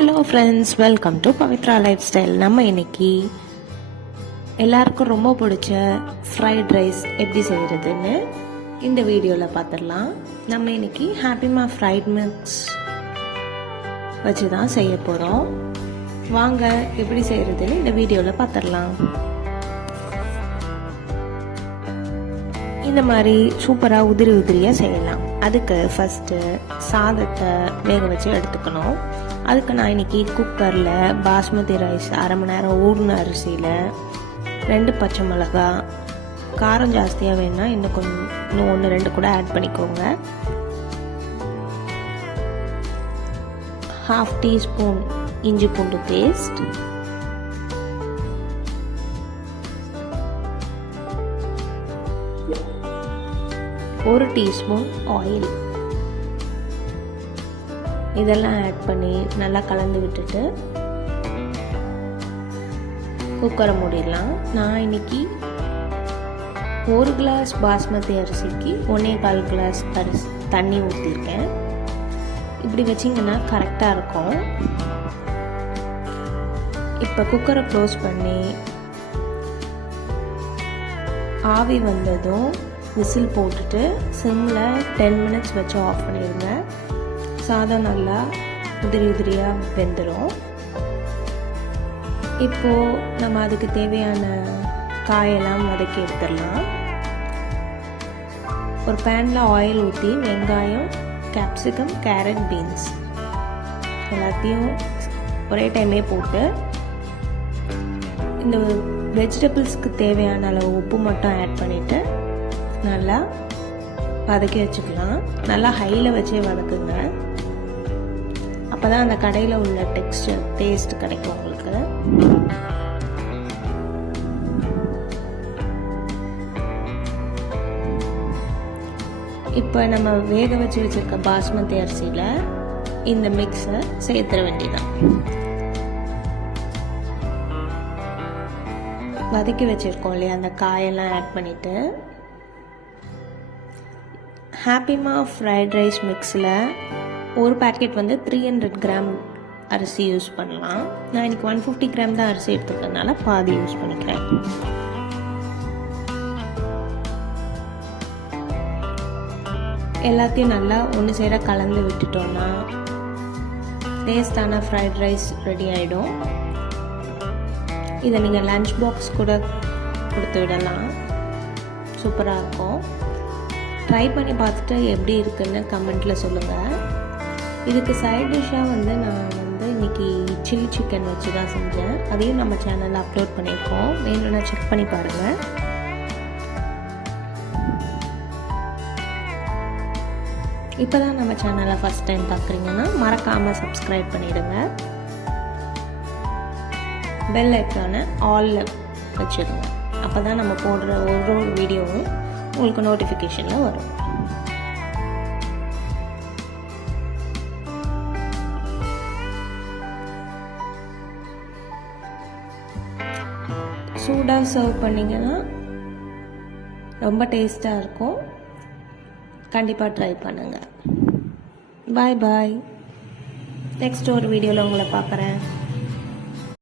Hello friends, welcome to Pavithra life style. நம்ம இன்னைக்கு எல்லாருக்கும் ரொம்ப பிடிச்ச ஃப்ரைட் ரைஸ் எப்படி செய்கிறதுன்னு இந்த வீடியோவில் பார்த்துடலாம். நம்ம இன்னைக்கு ஹாப்பிமா ஃப்ரைட் மிக்ஸ் வச்சு தான் செய்ய போகிறோம். வாங்க எப்படி செய்கிறதுன்னு இந்த வீடியோவில் பார்த்துடலாம். இந்த மாதிரி சூப்பராக உதிரி உதிரியாக செய்யலாம். அதுக்கு ஃபஸ்ட்டு சாதத்தை வேக வச்சு எடுத்துக்கணும். அதுக்கு நான் இன்றைக்கி குக்கரில் பாஸ்மதி ரைஸ் அரை மணி நேரம் ஊறின அரிசியில் 2 பச்சை மிளகா, காரம் ஜாஸ்தியாக வேணுன்னா இன்னும் 1-2 கூட ஆட் பண்ணிக்கோங்க. 1/2 டீஸ்பூன் இஞ்சி பூண்டு பேஸ்ட், 1 டீஸ்பூன் ஆயில், இதெல்லாம் ஆட் பண்ணி நல்லா கலந்து விட்டுட்டு குக்கரை மூடிடலாம். நான் இன்னைக்கு 1 கிளாஸ் பாஸ்மதி அரிசிக்கு 1.25 கிளாஸ் தண்ணி ஊற்றிருக்கேன். இப்படி வச்சிங்கன்னா கரெக்டாக இருக்கும். இப்போ குக்கரை க்ளோஸ் பண்ணி ஆவி வந்ததும் விசில் போட்டுட்டு சிம்மில் 10 மினிட்ஸ் வச்சு ஆஃப் பண்ணிடுங்க. சாதம் நல்லா உதிரி உதிரியாக வெந்துடும். இப்போது நம்ம அதுக்கு தேவையான காயெல்லாம் வதக்கி எடுத்துடலாம். ஒரு பேனில் ஆயில் ஊற்றி வெங்காயம், கேப்சிகம், கேரட், பீன்ஸ் எல்லாத்தையும் ஒரே டைமே போட்டு இந்த வெஜிடபிள்ஸ்க்கு தேவையான அளவு உப்பு மட்டும் ஆட் பண்ணிவிட்டு நல்லா வதக்கி வச்சுக்கலாம். நல்லா ஹையில் வச்சே வதக்குங்க. அப்போ தான் அந்த கடையில் உள்ள டேஸ்ட் கிடைக்கும் உங்களுக்கு. இப்போ நம்ம வேக வச்சு வச்சுருக்க பாஸ்மதி அரிசியில் இந்த மிக்ஸை சேர்த்துட வேண்டியதான். வதக்கி வச்சுருக்கோம் இல்லையா, அந்த காயெல்லாம் ஆட் பண்ணிவிட்டு ஹாப்பிமா ஃப்ரைட் ரைஸ் மிக்ஸில் ஒரு பேக்கெட் 300 கிராம் அரிசி யூஸ் பண்ணலாம். நான் இன்றைக்கி 150 கிராம் தான் அரிசி எடுத்துக்கிறதுனால பாதி யூஸ் பண்ணிக்கிறேன். எல்லாத்தையும் நல்லா ஒன்று சேர கலந்து விட்டுட்டோன்னா டேஸ்டான ஃப்ரைட் ரைஸ் ரெடி ஆகிடும். இதை நீங்கள் லஞ்ச் பாக்ஸ் கூட கொடுத்து விடலாம். சூப்பராக இருக்கும். ட்ரை பண்ணி பார்த்துட்டு எப்படி இருக்குன்னு கமெண்ட்டில் சொல்லுங்கள். இதுக்கு சைட் டிஷ்ஷாக நான் இன்றைக்கி சில்லி சிக்கன் வச்சு தான் செஞ்சேன். அதையும் நம்ம சேனலில் அப்லோட் பண்ணியிருக்கோம். வேணும்னா செக் பண்ணி பாருங்கள். இப்போ தான் நம்ம சேனலை ஃபஸ்ட் டைம் பார்க்குறீங்கன்னா மறக்காமல் சப்ஸ்கிரைப் பண்ணிவிடுங்க. பெல் ஐக்கானை ஆலில் வச்சுருங்க. அப்போ தான் நம்ம போடுற ஒரு வீடியோவும் உங்களுக்கு நோட்டிஃபிகேஷனில் வரும். சூடாக சர்வ் பண்ணிங்கன்னா ரொம்ப டேஸ்ட்டாக இருக்கும். கண்டிப்பாக ட்ரை பண்ணுங்கள். பாய் பாய். நெக்ஸ்ட் ஒரு வீடியோவில் உங்களை பார்க்குறேன்.